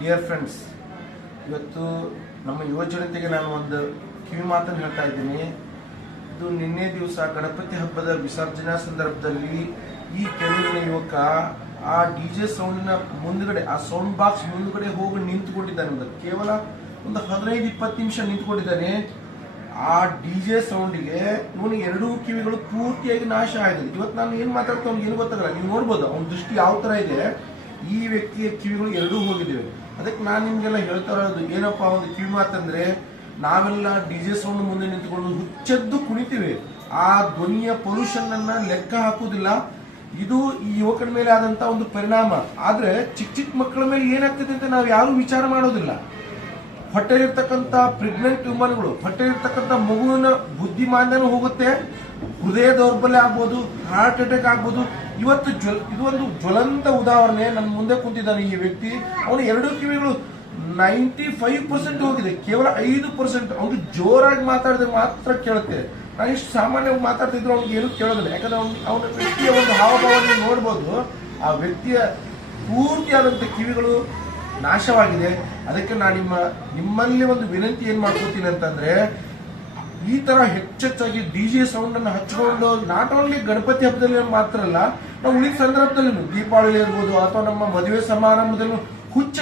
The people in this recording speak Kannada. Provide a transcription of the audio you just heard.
ಡಿಯರ್ ಫ್ರೆಂಡ್ಸ್, ಇವತ್ತು ನಮ್ಮ ಯುವ ಜನತೆಗೆ ನಾನು ಒಂದು ಕಿವಿ ಮಾತನ್ನು ಹೇಳ್ತಾ ಇದ್ದೀನಿ. ಇದು ನಿನ್ನೆ ದಿವಸ ಗಣಪತಿ ಹಬ್ಬದ ವಿಸರ್ಜನಾ ಸಂದರ್ಭದಲ್ಲಿ ಈ ಕೆರೂರಿನ ಯುವಕ ಆ ಡಿಜೆ ಸೌಂಡಿನ ಮುಂದ್ಗಡೆ, ಆ ಸೌಂಡ್ ಬಾಕ್ಸ್ ಮುಂದ್ಗಡೆ ಹೋಗಿ ನಿಂತುಕೊಂಡಿದ್ದಾನೆ. ಕೇವಲ ಒಂದು 15-20 ನಿಮಿಷ ನಿಂತುಕೊಂಡಿದ್ದಾನೆ. ಆ ಡಿಜೆ ಸೌಂಡಿಗೆ ಇವನು ಎರಡೂ ಕಿವಿಗಳು ಪೂರ್ತಿಯಾಗಿ ನಾಶ ಆಗಿದೆ. ಇವತ್ತು ನಾನು ಏನ್ ಮಾತಾಡ್ತಾ ಅವ್ನಿಗೆ ಏನು ಗೊತ್ತಾಗಲ್ಲ. ನೀವು ನೋಡ್ಬೋದು ಅವನ ದೃಷ್ಟಿ ಯಾವ ತರ ಇದೆ. ಈ ವ್ಯಕ್ತಿಯ ಕಿವಿಗಳು ಎರಡೂ ಹೋಗಿದ್ದೇವೆ. ಅದಕ್ಕೆ ನಾನು ನಿಮ್ಗೆಲ್ಲ ಹೇಳ್ತಾ ಇರೋದು ಏನಪ್ಪಾ ಒಂದು ಕಿವಿ ಮಾತಂದ್ರೆ, ನಾವೆಲ್ಲ ಡಿಜೆ ಸೌಂಡ್ ಮುಂದೆ ನಿಂತುಕೊಂಡು ಹುಚ್ಚೆದ್ದು ಕುಣಿತೀವಿ. ಆ ಧ್ವನಿಯ ಪೊಲ್ಯೂಷನ್ ಅನ್ನ ಲೆಕ್ಕ ಹಾಕುವುದಿಲ್ಲ. ಇದು ಈ ಯುವಕರ ಮೇಲೆ ಆದಂತ ಒಂದು ಪರಿಣಾಮ. ಆದ್ರೆ ಚಿಕ್ಕ ಚಿಕ್ಕ ಮಕ್ಕಳ ಮೇಲೆ ಏನಾಗ್ತದೆ ಅಂತ ನಾವು ಯಾರು ವಿಚಾರ ಮಾಡೋದಿಲ್ಲ. ಹೊಟ್ಟೆಲಿರ್ತಕ್ಕಂಥ ಪ್ರೆಗ್ನೆಂಟ್ ವುಮನ್ಗಳು, ಹೊಟ್ಟೆಲಿರ್ತಕ್ಕಂಥ ಮಗುವಿನ ಬುದ್ಧಿಮಾಂದ್ಯನೂ ಹೋಗುತ್ತೆ, ಹೃದಯ ದೌರ್ಬಲ್ಯ ಆಗ್ಬೋದು, ಹಾರ್ಟ್ ಅಟ್ಯಾಕ್ ಆಗ್ಬೋದು. ಇವತ್ತು ಇದು ಒಂದು ಜ್ವಲಂತ ಉದಾಹರಣೆ. ನನ್ನ ಮುಂದೆ ಕುಂತಿದ್ದಾನೆ ಈ ವ್ಯಕ್ತಿ. ಅವನು ಎರಡೂ ಕಿವಿಗಳು 95% ಹೋಗಿದೆ, ಕೇವಲ 5%. ಅವ್ನಿಗೆ ಜೋರಾಗಿ ಮಾತಾಡಿದ್ರೆ ಮಾತ್ರ ಕೇಳುತ್ತೆ. ನಾನು ಇಷ್ಟು ಸಾಮಾನ್ಯವಾಗಿ ಮಾತಾಡ್ತಿದ್ರು ಅವ್ನಿಗೆ ಏನು ಕೇಳೋದಿಲ್ಲ. ಯಾಕಂದ್ರೆ ಅವನ ವ್ಯಕ್ತಿಯ ಒಂದು ಹಾವಭಾವ ನೀವು ನೋಡ್ಬೋದು. ಆ ವ್ಯಕ್ತಿಯ ಪೂರ್ತಿಯಾದಂಥ ಕಿವಿಗಳು ನಾಶವಾಗಿದೆ. ಅದಕ್ಕೆ ನಾನು ನಿಮ್ಮಲ್ಲಿ ಒಂದು ವಿನಂತಿ ಏನ್ ಮಾಡ್ಕೋತೀನಿ ಅಂತಂದ್ರೆ, ಈ ತರ ಹೆಚ್ಚೆಚ್ಚಾಗಿ ಡಿಜೆ ಸೌಂಡ್ ಅನ್ನು ಹಚ್ಕೊಂಡು ನಾಟ್ ಓನ್ಲಿ ಗಣಪತಿ ಹಬ್ಬದಲ್ಲಿ ಮಾತ್ರ ಅಲ್ಲ, ನಾವು ಉಳಿದ ಸಂದರ್ಭದಲ್ಲಿ ದೀಪಾವಳಿ ಇರ್ಬೋದು ಅಥವಾ ನಮ್ಮ ಮದುವೆ ಸಮಾರಂಭದಲ್ಲೂ ಹುಚ್ಚ